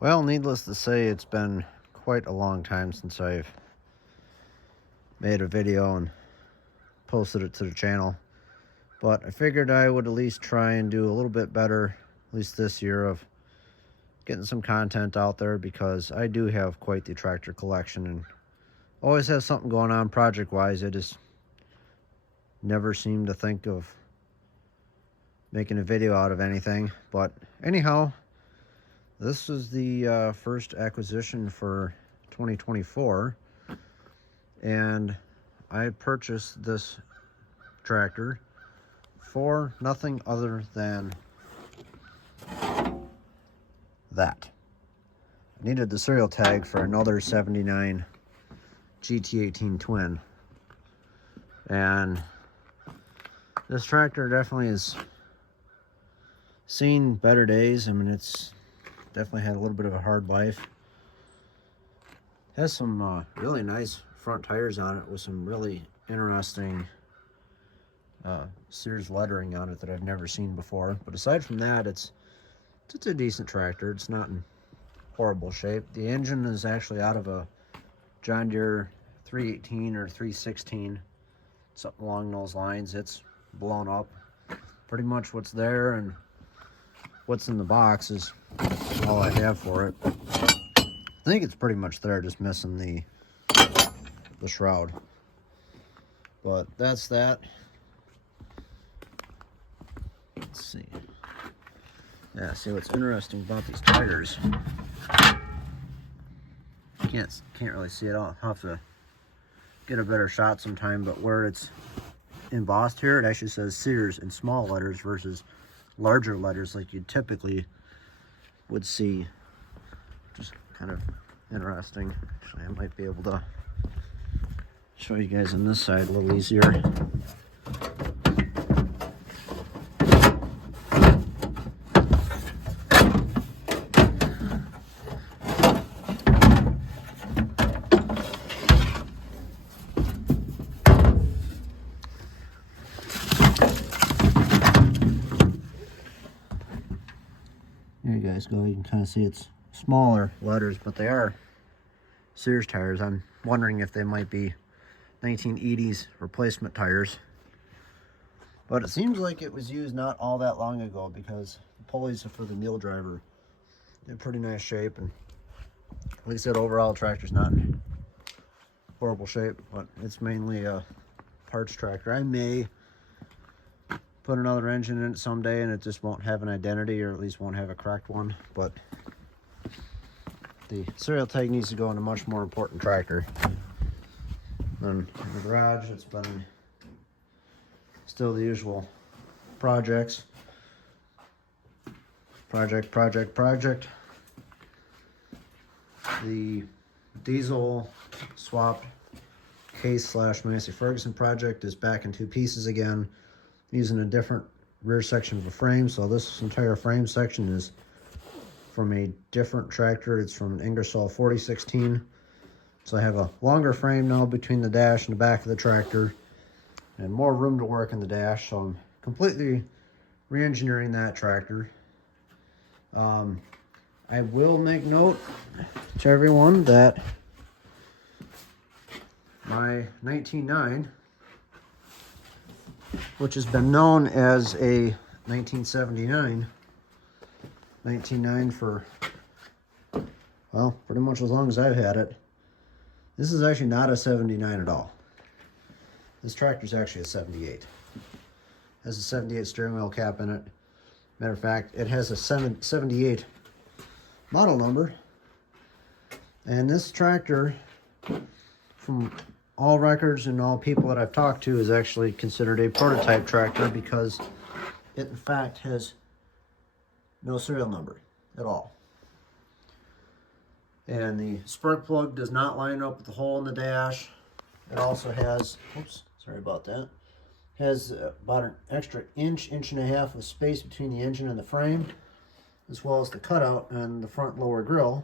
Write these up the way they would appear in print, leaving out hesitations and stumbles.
Well, needless to say, it's been quite a long time since I've made a video and posted it to the channel. But I figured I would at least try and do a little bit better, at least this year, of getting some content out there, because I do have quite the tractor collection and always have something going on project-wise. I just never seem to think of making a video out of anything. But anyhow, this is the first acquisition for 2024, and I purchased this tractor for nothing other than that. I needed the serial tag for another 79 GT18 Twin, and this tractor definitely has seen better days. I mean, it's definitely had a little bit of a hard life. Has some really nice front tires on it with some really interesting Sears lettering on it that I've never seen before. But aside from that, it's a decent tractor. It's not in horrible shape. The engine is actually out of a John Deere 318 or 316, something along those lines. It's blown up. Pretty much what's there and what's in the box is all I have for it. I think it's pretty much there, just missing the shroud. But that's that. Let's see. Yeah, see what's interesting about these tires. Can't really see it all. I'll have to get a better shot sometime, but where it's embossed here, it actually says Sears in small letters versus larger letters like you typically would see. Just kind of interesting. Actually, I might be able to show you guys on this side a little easier. There you guys go. You can kind of see it's smaller letters, but they are Sears tires. I'm wondering if they might be 1980s replacement tires. But it seems like it was used not all that long ago, because the pulleys for the mule driver in pretty nice shape. And like I said, overall the tractor's not in horrible shape, but it's mainly a parts tractor. I may put another engine in it someday and it just won't have an identity, or at least won't have a correct one. But the serial tag needs to go in a much more important tractor. Then in the garage, it's been still the usual projects. Project. The diesel swap case / Massey Ferguson project is back in 2 pieces again, using a different rear section of a frame. So this entire frame section is from a different tractor. It's from an Ingersoll 4016. So I have a longer frame now between the dash and the back of the tractor, and more room to work in the dash. So I'm completely re-engineering that tractor. I will make note to everyone that my 19.9, which has been known as a 1979, 19.9 for, well, pretty much as long as I've had it. This is actually not a 79 at all. This tractor is actually a 78. It has a 78 steering wheel cap in it. Matter of fact, it has a 78 model number. And this tractor, from all records and all people that I've talked to, is actually considered a prototype tractor, because it in fact has no serial number at all. And the spark plug does not line up with the hole in the dash. It also has, oops, sorry about that, has about an extra inch and a half of space between the engine and the frame, as well as the cutout on the front lower grille,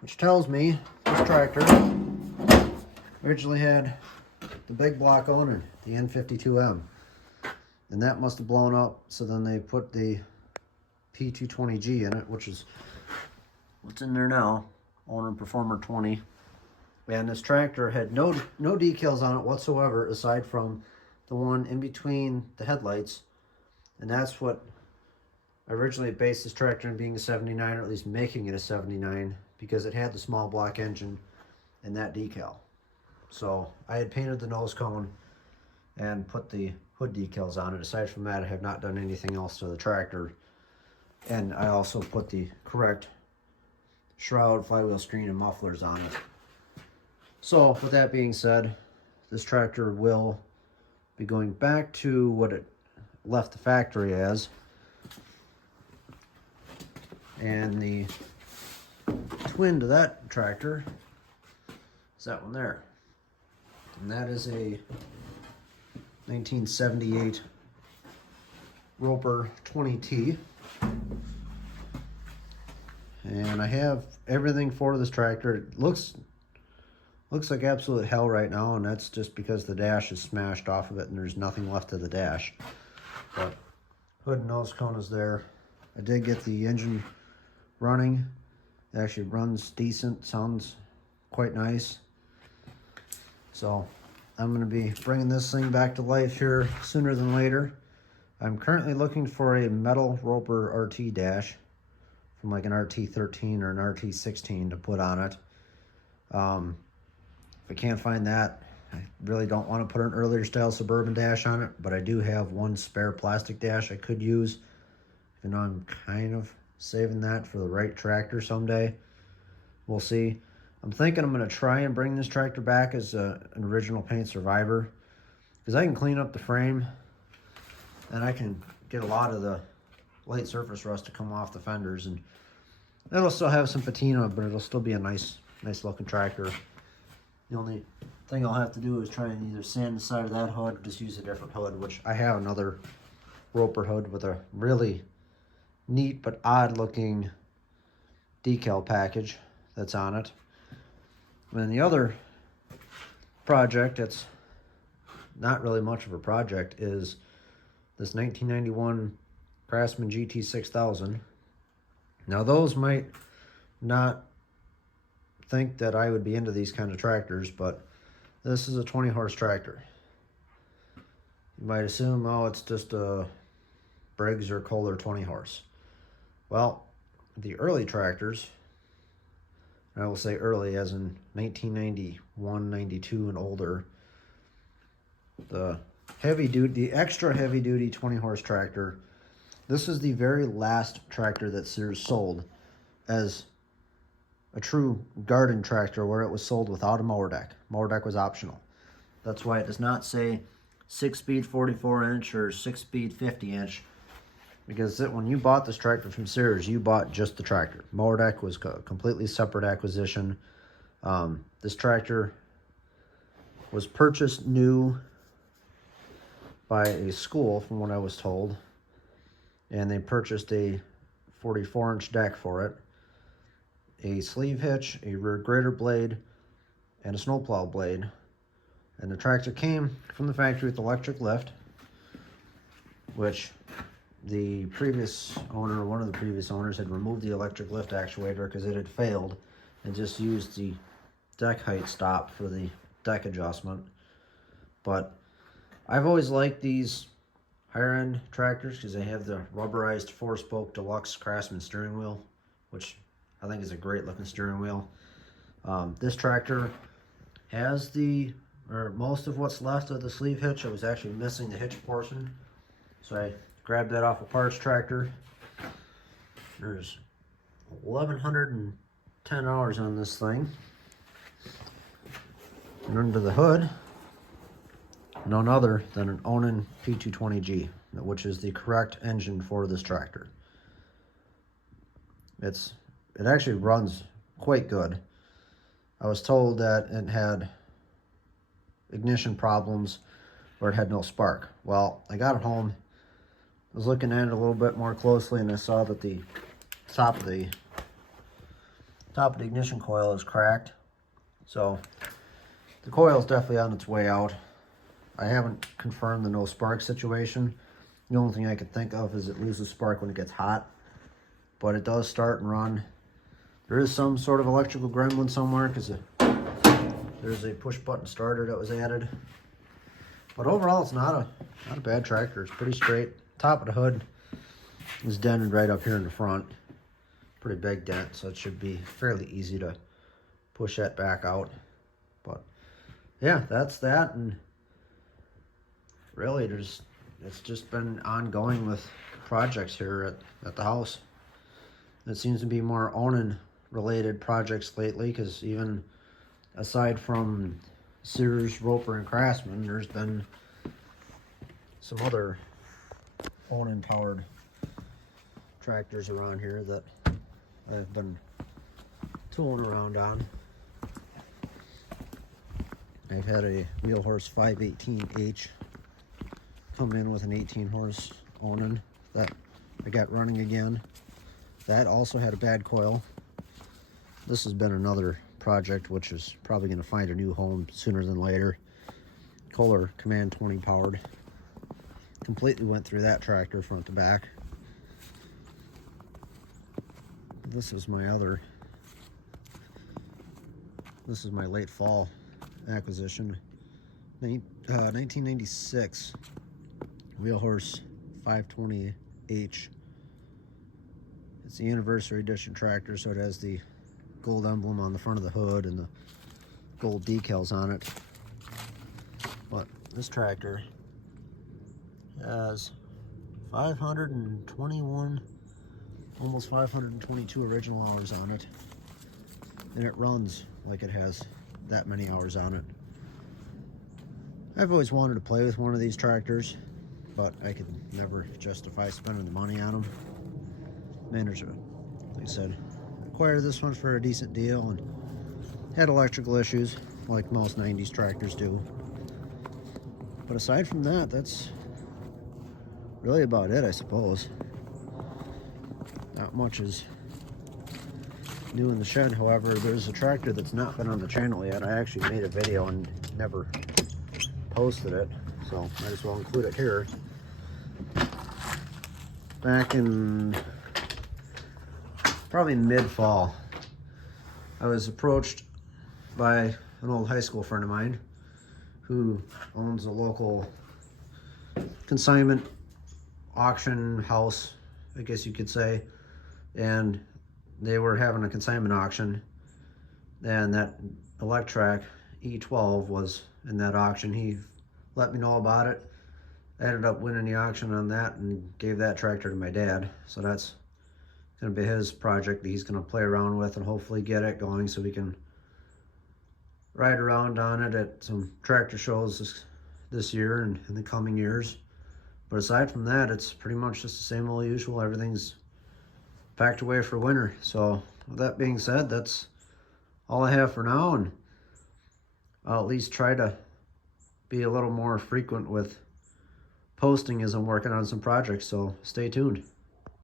which tells me this tractor originally had the big block Onan, the N52M, and that must have blown up. So then they put the P220G in it, which is what's in there now, Onan Performer 20. And this tractor had no decals on it whatsoever, aside from the one in between the headlights. And that's what I originally based this tractor on being a 79, or at least making it a 79, because it had the small block engine and that decal. So I had painted the nose cone and put the hood decals on it. Aside from that, I have not done anything else to the tractor. And I also put the correct shroud, flywheel screen, and mufflers on it. So with that being said, this tractor will be going back to what it left the factory as. And the twin to that tractor is that one there. And that is a 1978 Roper 20T. And I have everything for this tractor. It looks like absolute hell right now, and that's just because the dash is smashed off of it and there's nothing left of the dash. But hood and nose cone is there. I did get the engine running. It actually runs decent, sounds quite nice. So I'm going to be bringing this thing back to life here sooner than later. I'm currently looking for a metal Roper RT dash from like an RT13 or an RT16 to put on it. If I can't find that, I really don't want to put an earlier style Suburban dash on it, but I do have one spare plastic dash I could use. You know, I'm kind of saving that for the right tractor someday. We'll see. I'm thinking I'm going to try and bring this tractor back as an original paint survivor, because I can clean up the frame and I can get a lot of the light surface rust to come off the fenders, and it'll still have some patina, but it'll still be a nice looking tractor. The only thing I'll have to do is try and either sand the side of that hood or just use a different hood, which I have another Roper hood with a really neat but odd looking decal package that's on it. And then the other project, it's not really much of a project, is this 1991 Craftsman GT6000. Now those might not think that I would be into these kind of tractors, but this is a 20 horse tractor. You might assume, oh, it's just a Briggs or Kohler 20 horse. Well, the early tractors, and I will say early as in 1991, 92 and older, the extra heavy duty 20 horse tractor, this is the very last tractor that Sears sold as a true garden tractor, where it was sold without a mower deck. Mower deck was optional. That's why it does not say 6-speed 44-inch or 6-speed 50-inch, because when you bought this tractor from Sears, you bought just the tractor. Mower deck was a completely separate acquisition. This tractor was purchased new by a school, from what I was told, and they purchased a 44-inch deck for it, a sleeve hitch, a rear grader blade, and a snowplow blade. And the tractor came from the factory with electric lift, which the previous owner, one of the previous owners, had removed the electric lift actuator because it had failed, and just used the deck height stop for the deck adjustment. But I've always liked these higher end tractors because they have the rubberized 4-spoke deluxe Craftsman steering wheel, which I think is a great looking steering wheel. This tractor has most of what's left of the sleeve hitch. I was actually missing the hitch portion, so I grabbed that off a parts tractor. There's 1,110 hours on this thing. And under the hood, none other than an Onan P220G, which is the correct engine for this tractor. It actually runs quite good. I was told that it had ignition problems where it had no spark. Well, I got it home, I was looking at it a little bit more closely, and I saw that the top of the ignition coil is cracked. So the coil is definitely on its way out. I haven't confirmed the no spark situation. The only thing I could think of is it loses spark when it gets hot, but it does start and run. There is some sort of electrical gremlin somewhere because there's a push button starter that was added. But overall, it's not a bad tractor. It's pretty straight. Top of the hood is dented right up here in the front. Pretty big dent, so it should be fairly easy to push that back out. But yeah, that's that. And really, it's just been ongoing with projects here at the house. It seems to be more Onan related projects lately, because even aside from Sears, Roper, and Craftsman, there's been some other Onan powered tractors around here that I've been tooling around on. I've had a wheel horse 518H come in with an 18 horse Onan that I got running again. That also had a bad coil. This has been another project which is probably going to find a new home sooner than later. Kohler Command 20 powered. Completely went through that tractor front to back. This is my late fall acquisition. 1996 wheel horse 520H. It's the anniversary edition tractor, so it has the gold emblem on the front of the hood and the gold decals on it. But this tractor has 521, almost 522 original hours on it, and it runs like it has that many hours on it. I've always wanted to play with one of these tractors, but I could never justify spending the money on them. Managed to, like I said, acquire this one for a decent deal, and had electrical issues like most 90s tractors do. But aside from that, that's really about it, I suppose. Not much is new in the shed. However, there's a tractor that's not been on the channel yet. I actually made a video and never posted it, so might as well include it here. Back in probably mid-fall, I was approached by an old high school friend of mine who owns a local consignment auction house, I guess you could say, and they were having a consignment auction, and that Electrac E12 was in that auction. He let me know about it. I ended up winning the auction on that and gave that tractor to my dad, so that's going to be his project that he's going to play around with and hopefully get it going so we can ride around on it at some tractor shows this year and in the coming years. But aside from that, it's pretty much just the same old usual. Everything's packed away for winter. So with that being said, that's all I have for now, and I'll at least try to be a little more frequent with posting as I'm working on some projects, so stay tuned.